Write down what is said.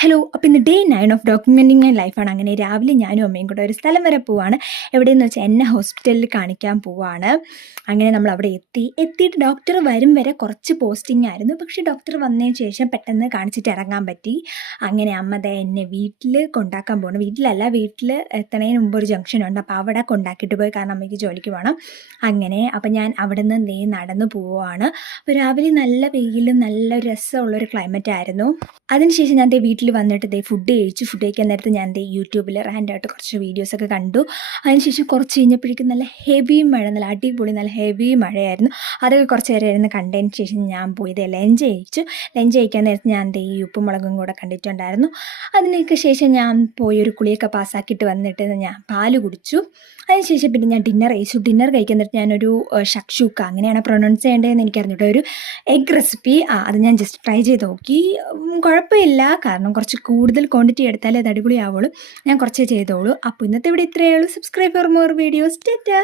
Hello. അപ്പോൾ ഇന്ന് day 9 of documenting my ലൈഫാണ്. അങ്ങനെ രാവിലെ ഞാനും അമ്മയും കൂടെ ഒരു സ്ഥലം വരെ പോവാണ്. എവിടെയെന്ന് വെച്ചാൽ എന്നെ ഹോസ്പിറ്റലിൽ കാണിക്കാൻ പോവാണ്. അങ്ങനെ നമ്മൾ അവിടെ എത്തിയിട്ട് ഡോക്ടർ വരും വരെ കുറച്ച് പോസ്റ്റിംഗ് ആയിരുന്നു. പക്ഷേ ഡോക്ടർ വന്നതിന് ശേഷം പെട്ടെന്ന് കാണിച്ചിട്ട് ഇറങ്ങാൻ പറ്റി. അങ്ങനെ അമ്മ ദേ എന്നെ വീട്ടിൽ കൊണ്ടാക്കാൻ പോകണം. വീട്ടിൽ എത്തണതിന് മുമ്പ് ഒരു ജംഗ്ഷൻ ഉണ്ട്. അപ്പോൾ അവിടെ കൊണ്ടാക്കിയിട്ട് പോയി, കാരണം അമ്മയ്ക്ക് ജോലിക്ക് പോകണം. അങ്ങനെ അപ്പോൾ ഞാൻ അവിടെ നിന്ന് നടന്ന് പോവുകയാണ്. അപ്പോൾ രാവിലെ നല്ല വെയിലും നല്ല രസമുള്ളൊരു ക്ലൈമറ്റ് ആയിരുന്നു. അതിനുശേഷം ഞാൻ വീട്ടിൽ വന്നിട്ട് ഫുഡ് കഴിക്കാൻ നേരത്ത് ഞാൻ യൂട്യൂബിൽ റാൻഡായിട്ട് കുറച്ച് വീഡിയോസൊക്കെ കണ്ടു. അതിനുശേഷം കുറച്ച് കഴിഞ്ഞപ്പോഴേക്കും നല്ല ഹെവി മഴ, നല്ല അടിപൊളി നല്ല ഹെവി മഴയായിരുന്നു. അതൊക്കെ കുറച്ച് നേരം ഇരുന്ന് കണ്ടതിന് ശേഷം ഞാൻ പോയി ലഞ്ച് കഴിക്കാൻ നേരത്ത് ഞാൻ ഈ ഉപ്പും മുളകും കൂടെ കണ്ടിട്ടുണ്ടായിരുന്നു. അതിനൊക്കെ ശേഷം ഞാൻ പോയി ഒരു കുളിയൊക്കെ പാസ്സാക്കിയിട്ട് വന്നിട്ട് ഞാൻ പാല് കുടിച്ചു. അതിനുശേഷം പിന്നെ ഞാൻ ഡിന്നർ കഴിക്കാൻ നേരത്ത് ഞാനൊരു ഷക്ഷൂക്ക, അങ്ങനെയാണ് പ്രൊനൗൺസ് ചെയ്യേണ്ടതെന്ന് എനിക്കറിഞ്ഞിട്ട്, ഒരു എഗ് റെസിപ്പി അത് ഞാൻ ജസ്റ്റ് ട്രൈ ചെയ്ത് നോക്കി. കുഴപ്പമില്ല, കാരണം കുറച്ച് കൂടുതൽ ക്വാണ്ടിറ്റി എടുത്താലേ അത് അടിപൊളിയാവുള്ളൂ. ഞാൻ കുറച്ചേ ചെയ്തോളൂ. അപ്പോൾ ഇന്നത്തെ ഇവിടെ ഇത്രയേ ഉള്ളൂ. Subscribe for more videos. Tata.